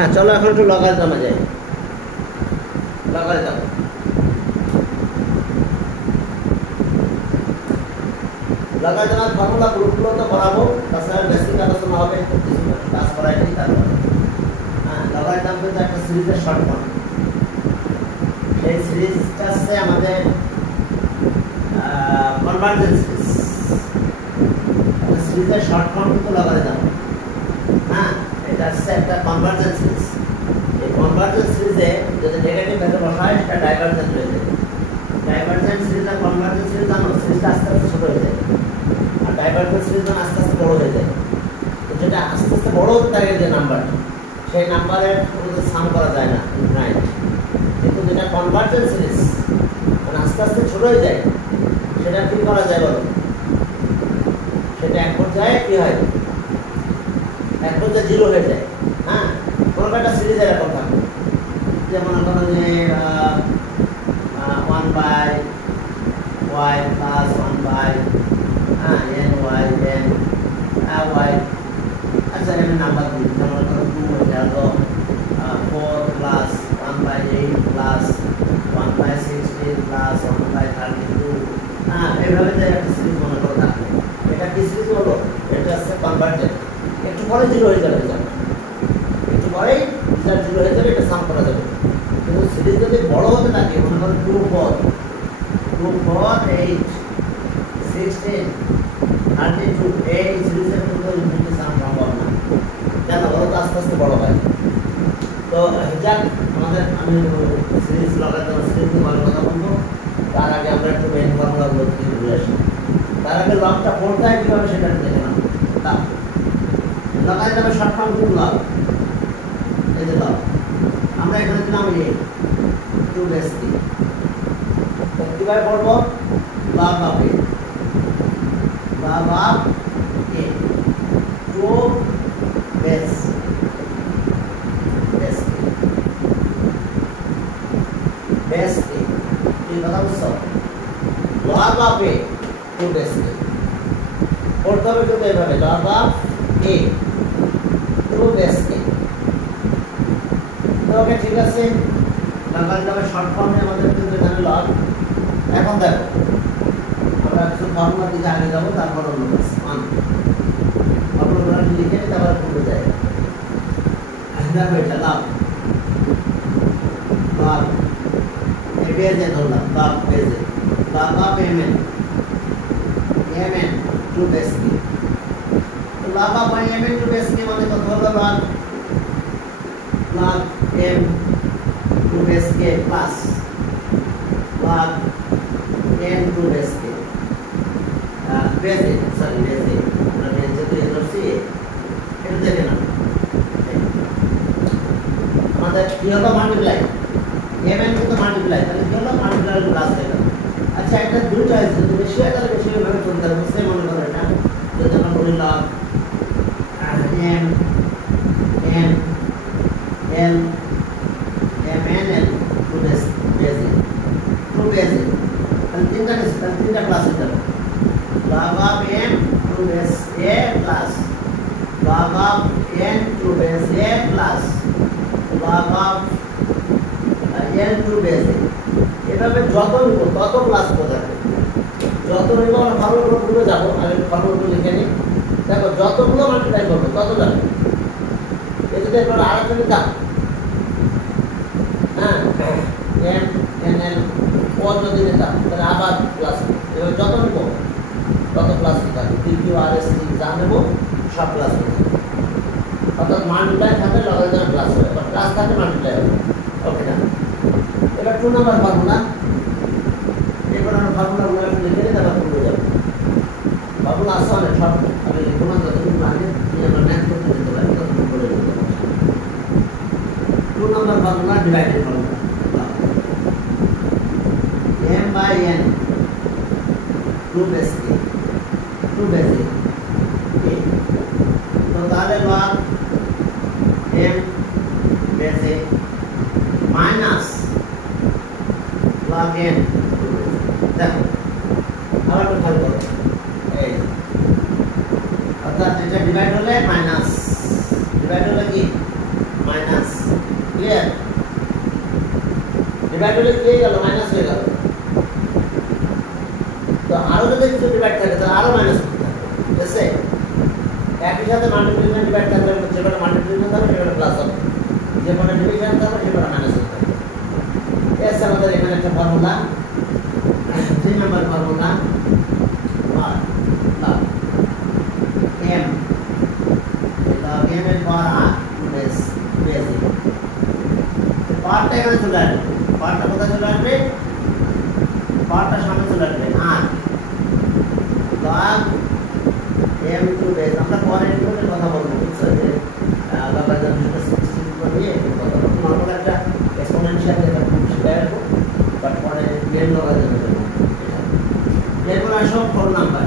হ্যাঁ চলো এখন একটু লগারিদমে যাই। লগারিদম লগারিদমের ফর্মুলা গ্রুপগুলো তো করাবো, তাছাড়া বেসিক আলোচনা হবে, কিছু কাজ করাই নেই। তারপরে হ্যাঁ লগারিদম কিন্তু একটা সিরিজের শর্ট ফর্ম। সেই সিরিজটা হচ্ছে আমাদের কনভার্জেন্স সিরিজ। সিরিজের শর্ট ফর্ম কিন্তু লগারিদম। হ্যাঁ এটা হচ্ছে একটা কনভার্জেন্স সিরিজ। এই কনভার্জেন্স সিরিজে যদি নেগেটিভ ভ্যালু বসায় সেটা ডাইভারজেন্ট হয়ে যায়। ডাইভারজেন্ট সিরিজ আর কনভার্জেন্স সিরিজ জানো, সিরিজটা আস্তে আস্তে ছোট হয়ে যায়, আর ডাইভারজেন্ট সিরিজ আস্তে আস্তে বড় হয়ে যায়। তো যেটা আস্তে আস্তে বড় হতে থাকে যে নাম্বার, সেই নাম্বারের কোনো সাম করা যায় না ইনফাইনাইট। কিন্তু যেটা কনভার্জেন্স সিরিজ মানে আস্তে আস্তে ছোট হয়ে যায়, সেটা কি করা যায় বলো? সেটা এক পর্যায়ে কি হয়, এক পর্যায়ে জিরো হয়ে যায়। হ্যাঁ কোনো একটা সিরিজ এরকম থাকে, যেমন ধরো যে 1/y plus 1/n y n y। আচ্ছা এখানে নাম্বার দিই, যেমন ধরো 2 হয়ে গেল 4 প্লাস 1/8 প্লাস 1/16 প্লাস 1/32। হ্যাঁ এইভাবে যে একটা সিরিজ মনে করো থাকবে। এটা কি সিরিজ হলো? এটা হচ্ছে কনভার্জেন্ট। একটু পরে জিরো হয়ে যাবে, একটু পরেই রেজাল্ট জিরো হয়ে যাবে, এটা সাম করা যাবে। কিন্তু সিরিজ যদি বড় হতে থাকে, মনে করো 2 4 8 16 32, এই সিরিজের কিন্তু ইনফিনিটি সাম সম্ভব না। কেন বলো তো? আস্তে আস্তে বড় হয়। তো যাক আমাদের আমি সিরিজ লগাতাম সিরিজ নিয়ে ভালো কথা বলবো। তার আগে আমরা একটু মেইন ফর্মুলাগুলো থেকে ঘুরে আসি। তার আগে লবটা পড়তে হয় কীভাবে সেটা দেখে নাও। লগাই যাবে শর্ট ফর্ম কিন্তু লব। এই যে লব আমরা এখানে দিলাম এ 2 বেস কি কীভাবে পড়বো? লব অফ এ, লব of A 2 base base base কি এই কথা বুঝছো? লব অফ এ 2 বেস কি পড়তে হবে কিন্তু এইভাবে, লব অফ এ 2 বেস কি। ওকে ঠিক আছে, লগারিদমের শর্ট ফর্মে আমাদের কিন্তু এখানে লগ। এখন দেখো আমরা কিছু ফর্মুলা দিকে আগে যাবো, তারপর অন্য কাজ ফর্মুলা লিখে তারপর পড়ে যায়। দেখো এটা লগ লগ এ বেজে ধরলাম, লগ বেজে log of M N 2 base কি। Log of M N 2 base কি মানে কত হলো? log m 2 base k plus log n 2 base k base sorry base আমরা base তো ধরছি, এটা দেখে না আমাদের কি হলো? মাল্টিপ্লাই m n তো মাল্টিপ্লাই, তাহলে কি হলো? মাল্টিপ্লাই প্লাস দেবে। আচ্ছা একটা দুইটা আছে, যদি বেশি হয় তাহলে বেশি ভাবে চলতে হবে। সে মনে করো এটা যদি আমরা বলি log m n L M N L 2 base 2 base তাহলে তিনটা ক্লাস হতে হবে। log of m 2 base a plus log of n 2 base a plus log of n 2 base a। এভাবে যত নিব তত ক্লাস বোঝাবে, যত নিব আমরা ফর্মুলাগুলো যাবো। আগে ফর্মুলাগুলো লিখে নিই। দেখো যতগুলো মাল্টিপ্লাই করবে তত যাবে। এই যদি আমরা আরেকটা নিতাম, হ্যাঁ m n l ও যদি নিতাম তাহলে আবার প্লাস, এবার যত নেব তত প্লাস নিতে হবে। p q r s t যা নেব সব প্লাস হবে, অর্থাৎ মাল্টিপ্লাই থাকলে লগারিদম প্লাস হবে, বা প্লাস থাকলে মাল্টিপ্লাই হবে। ওকে না? এবার 2 নাম্বার ফর্মুলা, এবার আমরা ফর্মুলাগুলো লিখে নিই, তারপর ভুলে যাবো। ফর্মুলা আসছে অনেক, সব আমি লিখবো না, যতটুকু আগে আমরা ম্যাথ করতে যেতে পারি ততটুকু বলে দিতে পারি। 2 number formula divided formula m by n 2 base k 2 base k। তো তাহলে log m base a minus log n। দেখো আবার একটু খেয়াল করো, এই অর্থাৎ এটা ডিভাইড হলে মাইনাস, ডিভাইড হলে কি মাইনাস ক্লিয়ার? ডিভাইড হলে কি হয়ে গেল? মাইনাস হয়ে গেল। তো আরো যদি কিছু ডিভাইড থাকে তাহলে আরো মাইনাস করতে হবে, ঠিক আছে? একই সাথে মাল্টিপ্লিকেশন ডিভাইড থাকলে যে কোনো মাল্টিপ্লিকেশন থাকবে সেটা প্লাস হবে, যে কোনো ডিভিশন থাকবে সেটা মাইনাস হবে। এস আমাদের এখানে একটা formula, 3 number formula log m log m এর পাওয়ার r বেস বেসিক। পাওয়ারটা এখানে চলে আসবে, পাওয়ারটা কোথায় চলে আসবে? পাওয়ারটা সামনে চলে আসবে r log m to base. আমরা পরে এগুলোর কথা বলবো, বুঝছো? যে লগারিদম সেটা সাবস্টিটিউট করে নিয়ে কথা বলবো। নরমাল একটা এক্সপোনেনশিয়াল যেটা খুব সেটাই আসবো, বাট পরে n লগারিদম দেবো। এরপর আসো 4 নাম্বার।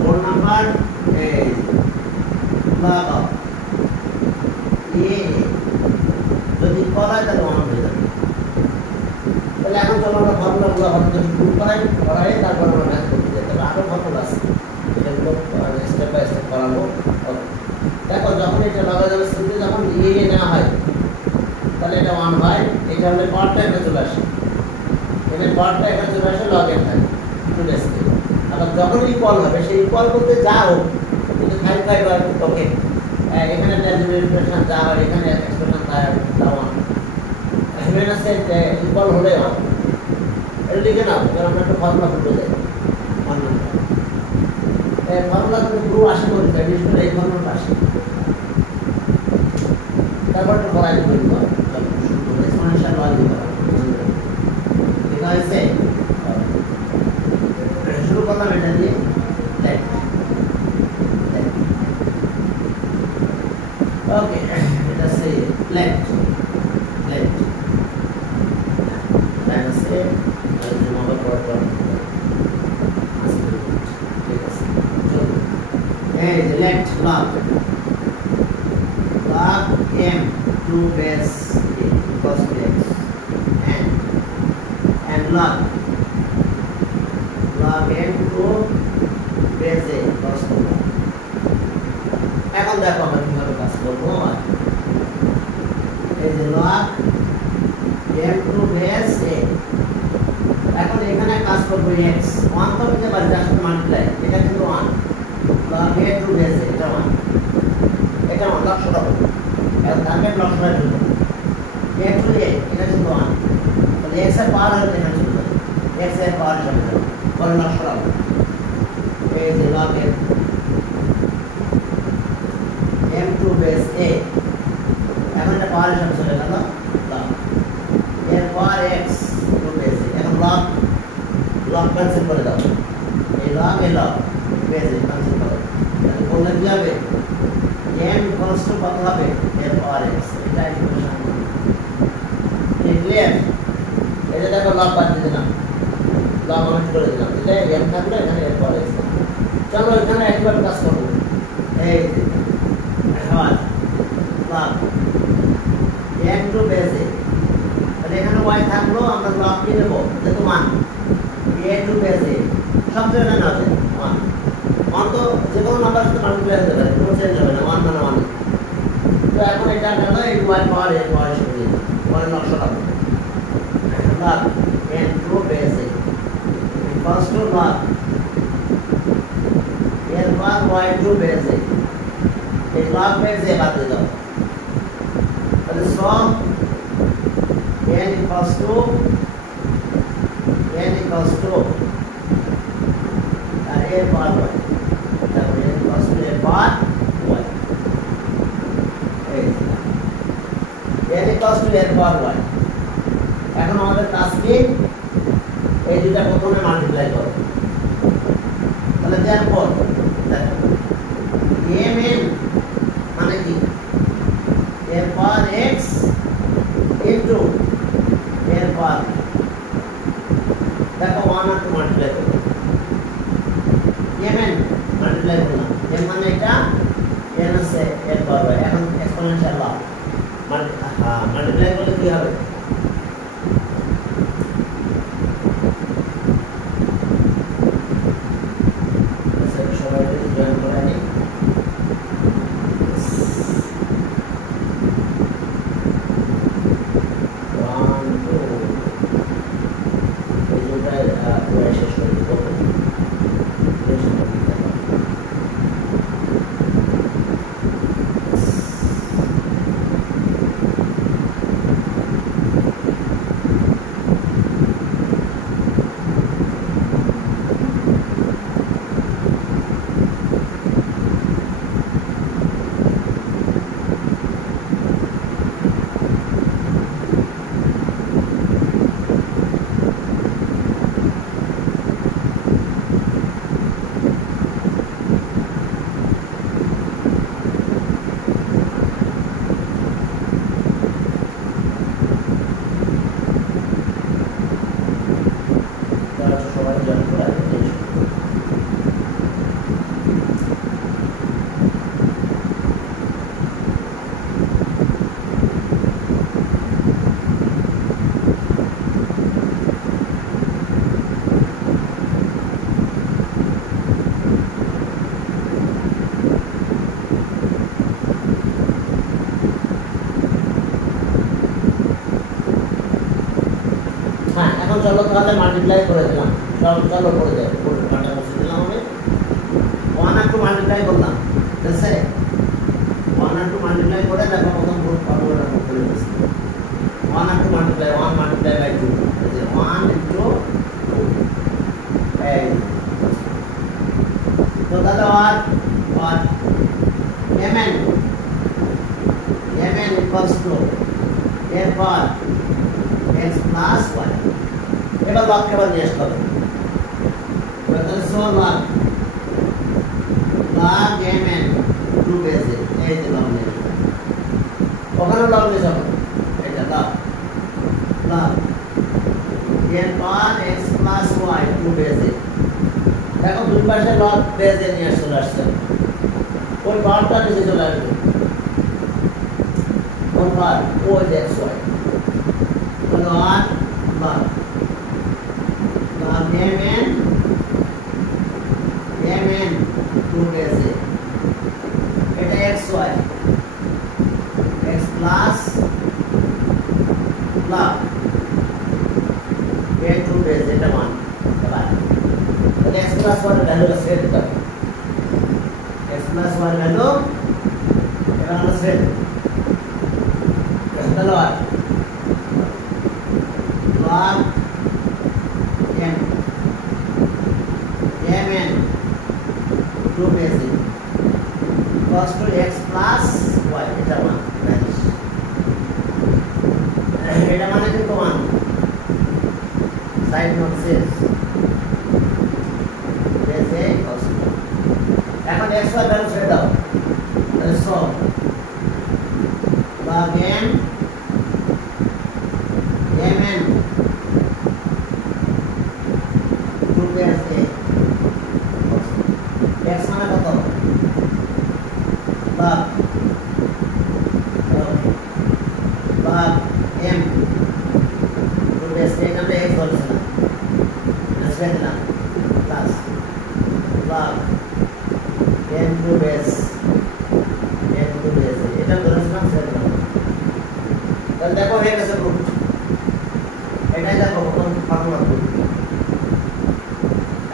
4 নাম্বার এই log of a যদি করা হয় তাহলে 1 হয়ে যাবে। তাহলে এখন চলো আমরা ফর্মুলাগুলো ভালো করে প্রুভ করাই তারপর আমরা ম্যাথ করতে যাই। তবে আরো ফর্মুলা আছে, এগুলো স্টেপ বাই স্টেপ করাবো। ওকে, দেখো যখন এটা লগারিদমের স্থিতিতে যখন a নেওয়া হয় তাহলে এটা 1 হয়। এটা হলে পাওয়ারটা এখানে চলে আসে, এখানে পাওয়ারটা এখানে চলে আসে log n থাকে টু বেস। আবার যখন ইকুয়াল হবে, সেই ইকুয়াল বলতে যা হোক কিন্তু 5 হয়। ওকে, এখানে ডেরিভেশন যা হয়, এখানে এক্সপ্রেশন যা হয় তা 1 মাইনাস ইকুয়াল হলে 1। এটা লিখে নাও, কারণ আমরা একটা ফর্মুলা ভুলে যাই। 1 নাম্বার ফর্মুলা কিন্তু পুরো আসে বলি, বিশেষ করে এই ফর্মুলাটা আসে। তারপর একটা করাই দিব, এক্সপোনেনশিয়াল লগ দিব। ঠিক আছে, শুরু করলাম এটা দিয়ে। ওকে, এটা সে লেফট মাইনাস এ রিমুভ করতে হবে। ঠিক আছে, চলো এই যে left log m to base a equals to x and log m to base a equals to 1। এখন দেখো আমরা কিভাবে কাজ করবো। এই যে log m to base a, এখন এখানে কাজ করবো x 1 তো নিতে পারি, যার সাথে মাল্টিপ্লাই, এটা কিন্তু 1 log a to base a, এটা 1 লক সরাবো। এখন টার্গেট লক সরাই দেবো a to a, এটা কিন্তু 1, তাহলে x এর পাওয়ার হলে এখানে চলে যাবে, x এর পাওয়ার হিসাবে যাবে, পরে লক সরাবো। এই যে log m to base a, এখন এটা পাওয়ার হিসাবে চলে গেল log এর পাওয়ার x to base a। এখন log ক্যান্সেল করে দাও, এই log base a ক্যান্সেল করো। তাহলে বললে কি হবে? m ইকুয়ালস টু কত হবে? এর পাওয়ার x। এটা ইকুয়েশন ক্লিয়ার? এটা দেখো log বাদ দিয়ে দিলাম, log অনেক করে দিলাম, এটা m থাকলে এখানে এর পাওয়ার x। চলো এখানে একবার কাজ করব। এই আবার log m to base a, তাহলে এখানে y থাকলো, আমরা log কি নেব? যেহেতু 1 a টু base a সব জায়গায় না আছে 1 তো যে কোনো নাম্বার সাথে মাল্টিপ্লাই হতে পারে, কোনো চেঞ্জ হবে না, 1 মানে 1। তো এখন এটা গেল এই y পাওয়ার এর পাওয়ার হিসেবে দিয়ে পরে নকশা হবে log n to base a equals to log n power y to base a। এই log base a বাদ দিয়ে দাও, তাহলে সব n equals to a power y, তারপর n equals to a power y, n equals to a power y। এখন আমাদের কাজ কি? এই দুটা প্রথমে মাল্টিপ্লাই করো, তাহলে তারপর দেখো mn মানে কি? এর পাওয়ার x ইনটু এর পাওয়ার, দেখো 1 আর 2 মাল্টিপ্লাই করো, mn মাল্টিপ্লাই করলাম, m মানে এটা, n আছে এর পাওয়ার y। এখন এক্সপোনেনশিয়াল লগ মাল্টিপ্লাই করলে কি হবে? সবাই জয়েন করে নিই। চলো তাহলে মাল্টিপ্লাই করে দিলাম, চলো করে দেয়, ঘন্টা বসে দিলাম আমি 1 আর 2 মাল্টিপ্লাই করলাম, ঠিক আছে? 1 আর 2 মাল্টিপ্লাই করে দেখো প্রথম গ্রুপ ফর্মুলাটা করে দিচ্ছি। 1 আর 2 মাল্টিপ্লাই 1 মাল্টিপ্লাই বাই 2, এই যে 1 ইনটু 2, এই তো তাহলে আর mn equals to এরপর x plus y, এবার লগ কেবল নিয়ে আসতে হবে, তাহলে সো লগ mn 2 বেসে, এই যে লগ নিয়ে আসতে ওখানে লগ নিয়ে যাবো, এটা লগ এরপর x plus y 2 বেসে, দেখো দুই পাশে লগ বেসে নিয়ে চলে আসছে, ওই বারটা নিচে চলে আসবে, কোন বার ওই যে x y, তাহলে আর লগ mn 2 বেসে, এটা x y x plus log n 2 বেসে, এটা 1, তাহলে x plus y এর ভ্যালুটা সেট দিতে হবে, x plus y এর ভ্যালু এটা আমরা সেট, তাহলে আর log m mn 2 বেসে equals to x plus y, এটা 1, এটা মানে কিন্তু 1 সাইড নোট শেষ বেসে equals to, এখন x y ভ্যালু ছেড়ে দাও, তাহলে সো log m mn 2 বেসে x মানে কত log m 2 বেসে, এখানে x বলছিলাম ছেড়ে দিলাম প্লাস log m 2 বেসে, এটা ধরেছিলাম ছেড়ে দিলাম, তাহলে দেখো হয়ে গেছে প্রুফ, এটাই দেখো প্রথম ফর্মুলা প্রুফ।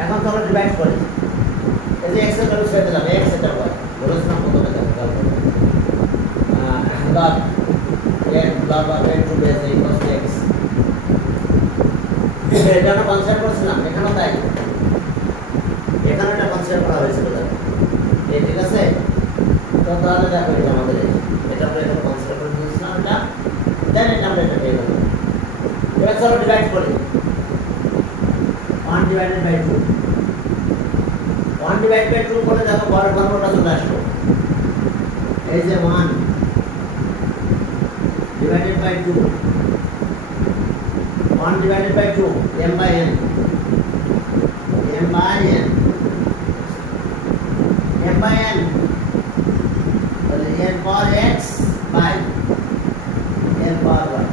এখন তোমরা ডিভাইড করি, এই যে x এর ভ্যালু ছেড়ে দিলাম, x এটা y ধরেছিলাম প্রথমে দেখো log m 2 বেসে equals to x, এটা আমরা কনসিডার করেছিলাম, এখানেও তাই, এখানে এটা কনসিডার করা হয়েছিল, দেখো এই ঠিক আছে, তো তাহলে দেখো এটা আমাদের এটা আমরা এখানে কনসিডার করে নিয়েছিলাম, এটা দেন এটা আমরা এটা পেয়ে গেলাম। এবার চলো ডিভাইড করি, 1 ডিভাইডেড বাই 2, 1 ডিভাইড বাই 2 করে দেখো বড় ফর্মুলাটা চলে আসলো, এই যে 1 divided by 2, 1 divided by 2 m by n, m by n তাহলে n power x by n power y,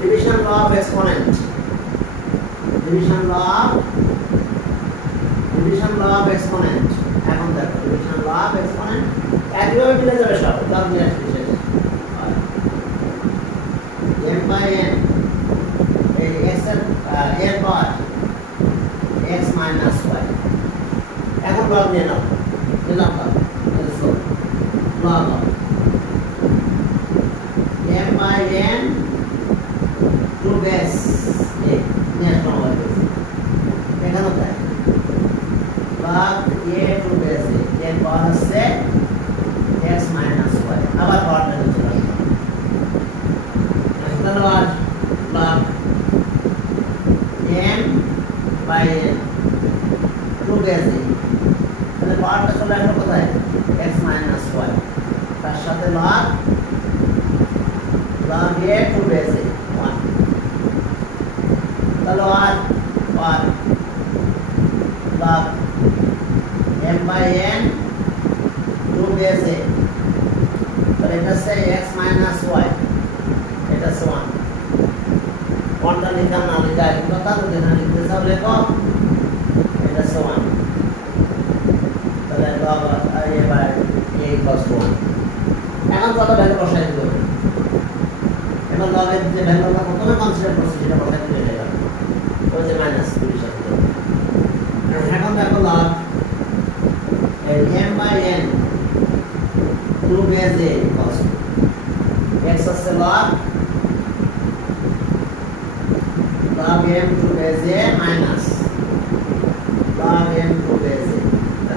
division law of exponent, division law of exponent, এখন দেখো ডিভিশন ল অফ এক্সপোনেন্ট একইভাবে মিলে যাবে সব, তার নিয়ে আসবে শেষ m by n, এই x এর n power x minus y, এখন লগ নিয়ে নাও, দিলাম না, so log m by n 2 base, এই নিয়ে আসলাম আবার এখানেও তাই, log a 2 বেসে এর পাওয়ার হচ্ছে x minus y, আবার পাওয়ার ভ্যালু চলে আসবে, তাহলে log m by n 2 বেসে, তাহলে পাওয়ারটা চলে আসলো কোথায় x minus y, তার সাথে log a 2 বেসে 1, তাহলে আর log m by n 2 বেসে, তাহলে এটা হচ্ছে x minus y, এটা হচ্ছে 1, কোনটা লিখলাম না লিখা কিন্তু তাহলে যেখানে লিখতে চাও লেখো, এটা হচ্ছে 1, তাহলে log a by a equals to 1, এখন কত ভ্যালু বসাই দিতে হবে, এবার লগ এর যে ভ্যালুটা প্রথমে কনসিডার করছি সেটা বসাই দিলে তারপরে যে মাইনাস 2 এর সাথে এখন দেখো log m by n 2 base a equals to x আছে log m 2 base a minus log m 2 base a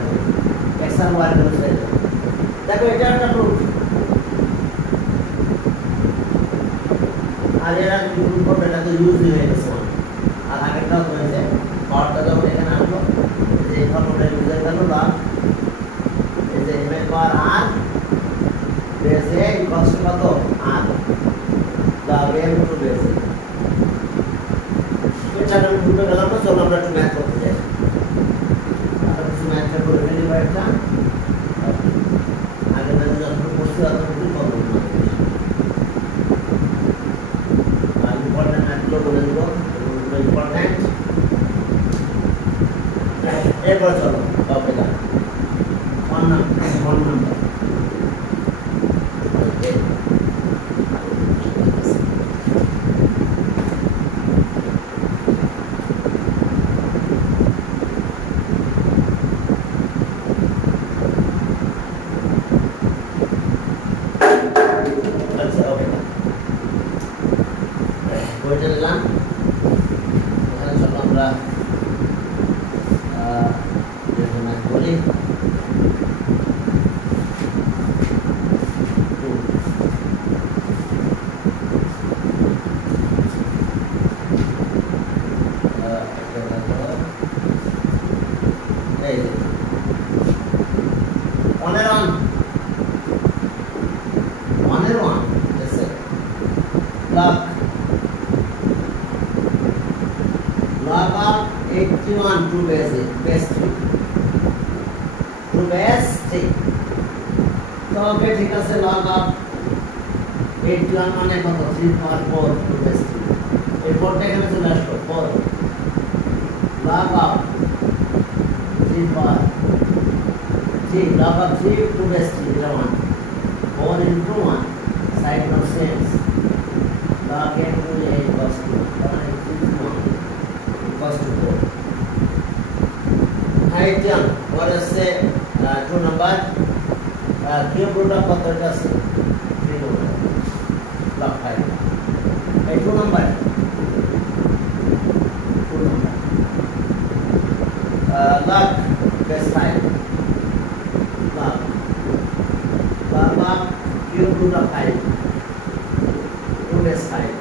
x আর y এর মধ্যে দেখো এটা একটা প্রুফ আর এর আগে প্রুফ করবে এটা তো ইউজ হয়ে গেছে আর আগেরটাও হয়েছে পাওয়ারটা যখন এখানে আসলো যে ফর্মুলা ইউজ হয়ে গেল log এই যে m এর পাওয়ার r base a equals to কত r log m 2 base a এটা আমি দুটো গেলাম না চলো আমরা একটু ম্যাথ করতে যাই আমরা কিছু ম্যাথ করে ফেলি বা একটা আগে ম্যাথ যখন করতে ততটুকু প্রবলেম না আর ইম্পর্টেন্ট ম্যাথগুলো বলে দেব এগুলো ইম্পর্টেন্ট এরপর চলো ওকে না ওয়ান নাম্বার মানে কত 3 পাওয়ার 4 টু বেস 3 এই 4টা এখানে চলে আসলো 4 log of 3 power 3 log of 3 to base 3 এটা 1 4 into 1 side no sense log n to a equals to 1 equals to 4 item what is say 2 number cube root of কত এটা আছে 3 number log 5 এই 2 number log base 5 log of cube root of 5 2 base 5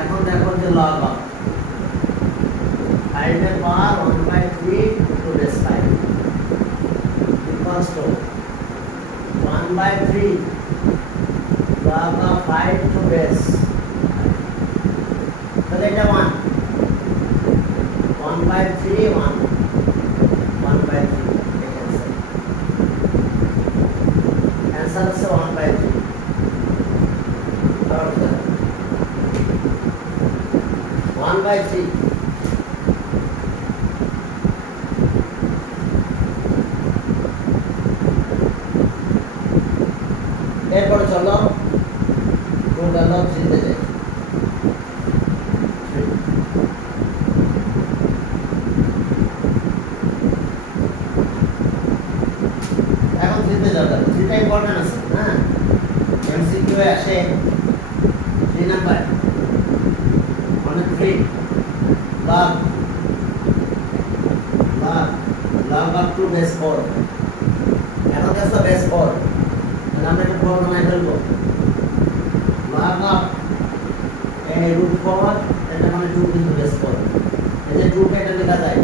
এখন দেখো যে log of 5 এর পাওয়ার 1/3 2 base 5 equals to 1/3 log of 5 to base তাহলে এটা 1 1/3 1 1/3 answer is 1/3 1/3 এরপর চলো টোটাল অফ 3 তে যাই এখন 3 তে যাও 3টা ইম্পর্টেন্ট আছে হ্যাঁ এমসিকিউ এ আসে 3 নাম্বার মানে 3 log of 2 base 4 এখন কত base 4 আমরা এটা ফর্ম বানাই ফেলবো log of a root 4 এটা মানে 2 into base 4 এই যে 2 কে এটা লেখা যায়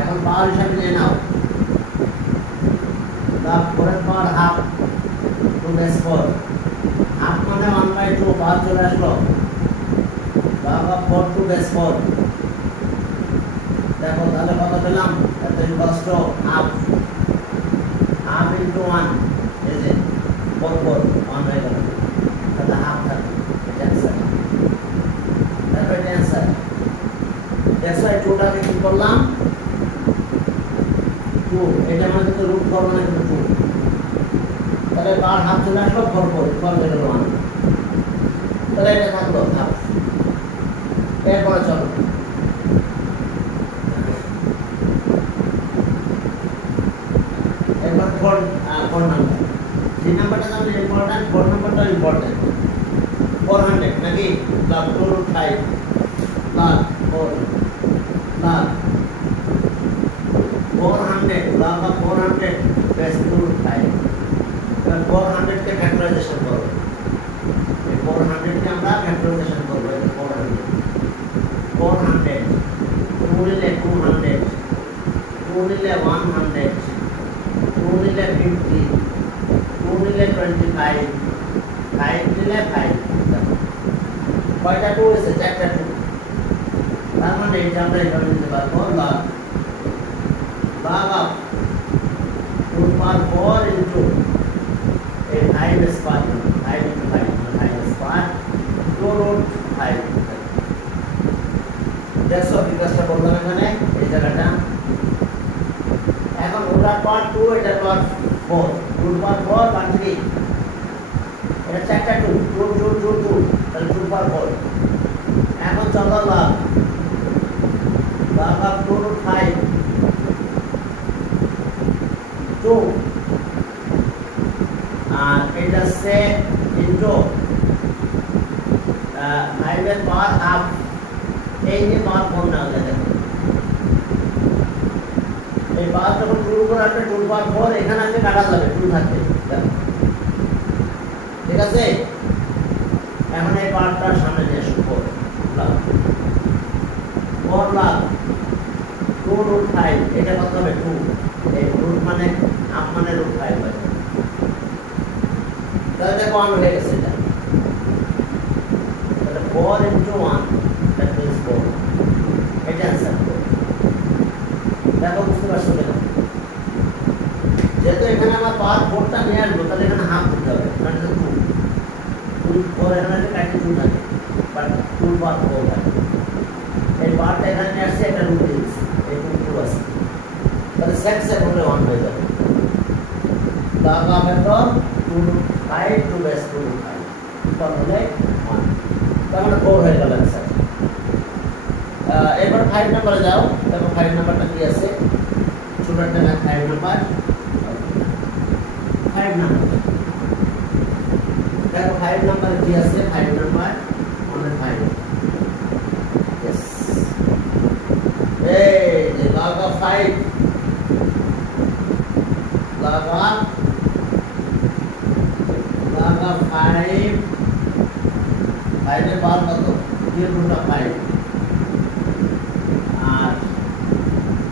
এখন পাওয়ার হিসাবে নিয়ে নাও log 4 এর পাওয়ার হাফ 2 base 4 হাফ মানে 1/2 পাওয়ার চলে আসলো log of 4 to base 4 দেখো তাহলে কত পেলাম এত equals to half half into 1 এই যে 4 4 1 হয়ে গেল তাহলে হাফ থাকে এটা অ্যানসার তারপর এটা অ্যানসার দ্যাটস ওয়াই 2টাকে কি করলাম 2 এটা মানে তো রুট 4 মানে 2 তাহলে পার হাফ চলে আসলো 4 4 ইকুয়াল হয়ে গেল 1 তাহলে এটা থাকলো হাফ এরপরে চলো এরপর ফোর নাম্বার 3 নাম্বারটা যেমন ইম্পর্টেন্ট 4 নাম্বারটাও ইম্পর্টেন্ট 400 নাকি log 2 root 5 log 4 log 400 log of 400 base 2 root 5 এবার 400 কে ফ্যাক্টরাইজেশন করব এই 400 কে আমরা ফ্যাক্টরাইজেশন করব এই 400 2 নিলে 200 2 নিলে 100 2 নিলে 50 2 নিলে 25 5 নিলে 5 কয়টা 2 আছে চারটা 2 তার মানে এটা আমরা এভাবে নিতে পারবো log of 2 power 4 into a 5 square 5 into 5 square 2 root 5 দেখো বিকাশটা বললাম এখানে এই জায়গাটা এখন ওটার পাওয়ার 2 এটার পাওয়ার 4 2 পাওয়ার 4 1 3 এটা চারটা 2 তাহলে 2 পাওয়ার 4 এখন চলো log of 2 root 5 2 আর এটা সে ইনটু 5 এর পাওয়ার হাফ এই যে পাওয়ার 4 না হলে দেখো এই পাওয়ার যখন 2 উপর আসবে 2 পাওয়ার 4 এখানে আগে কাটা যাবে 2 থাকবে ঠিক আছে এখন এই পাওয়ারটা সামনে নিয়ে আসো 4 লাখ 2 root 5 এটা কত হবে 2 এই রুট মানে হাফ মানে root 5 হয় তাহলে দেখো 1 হয়ে গেছে এটা তাহলে 4 into 1 that means 4 এটা आंसर দেখো বুঝতে পারছো কিনা যেহেতু এখানে আমার পাওয়ার 4টা নিয়ে আসবো তাহলে এখানে হাফ দিতে হবে মানে 2 4 এখানে কাটি 2 থাকে বাট 2 পাওয়ার 4 হয় এই পাওয়ারটা এখানে নিয়ে আসছে এটা রুট দিয়েছে এই 2 আছে তাহলে 6 হলে 1 হয়ে যাবে log of 2 root 5 to base 2 root 5 তাহলে 1 তাহলে 4 হয়ে গেল आंसर এবার 5 নম্বরে যাও দেখো 5 নাম্বারটা কি আছে স্টুডেন্ট এর 5 নাম্বার 5 নাম্বার দেখো 5 নাম্বার কি আছে 5 নাম্বার অনলি 5 यस এই যে log of 5 log of 5 এর বার কত 3 root of 5 আর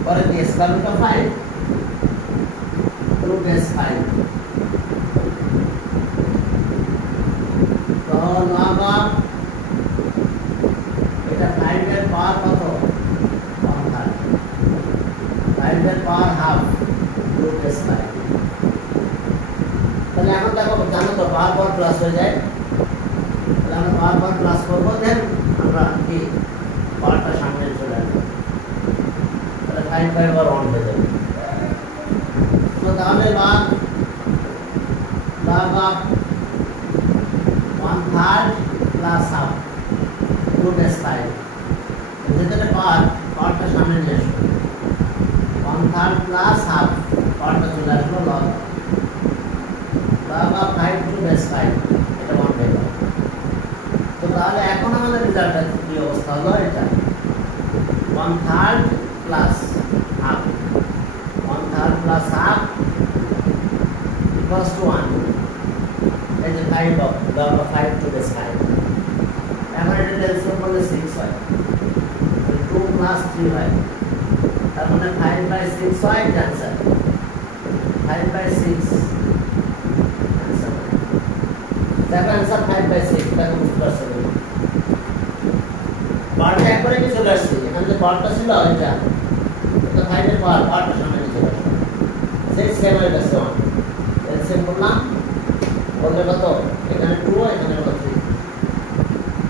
পরে কি square root of 5 root base 5 তো log of এটা 5 এর পাওয়ার কত 1/3 5 এর পাওয়ার হাফ root base 5 তাহলে এখন দেখো জানো তো পাওয়ার প্লাস হয়ে যায় তাহলে আমরা পাওয়ার প্লাস করব দেন আমরা কি পাওয়ারটা সামনে চলে আসবে তাহলে 5 আর 1 হয়ে যাবে তো তাহলে log of 1/3 plus half root base 5 যেটাতে পাওয়ারটা সামনে নিয়ে আসবে 1/3 plus half পাওয়ারটা চলে আসলো log of 5 to base 5 এটা 1 হয়ে গেল তো তাহলে এখন আমাদের রেজাল্টটা কি অবস্থা হলো এটা 1/3 plus half 1/3 plus half equals to 1 এই যে 5 of log of 5 to base 5 এখন এটা এলসিএম করলে 6 হয় 2 plus 3 হয় তার মানে 5/6 হয় आंसर 5/6 দেখো आंसर 5/6 দেখো বুঝতে পারছো পার্টটা একবারে কি চলে আসছে এখানে যে পার্টটা ছিল এটা 5 এর পার্টটা সামনে চলে আসছে 6 কেন এটা 1 এলসিএম করলাম বলতে কত এখানে 2 এখানে কত 3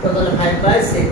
তো তাহলে 5/6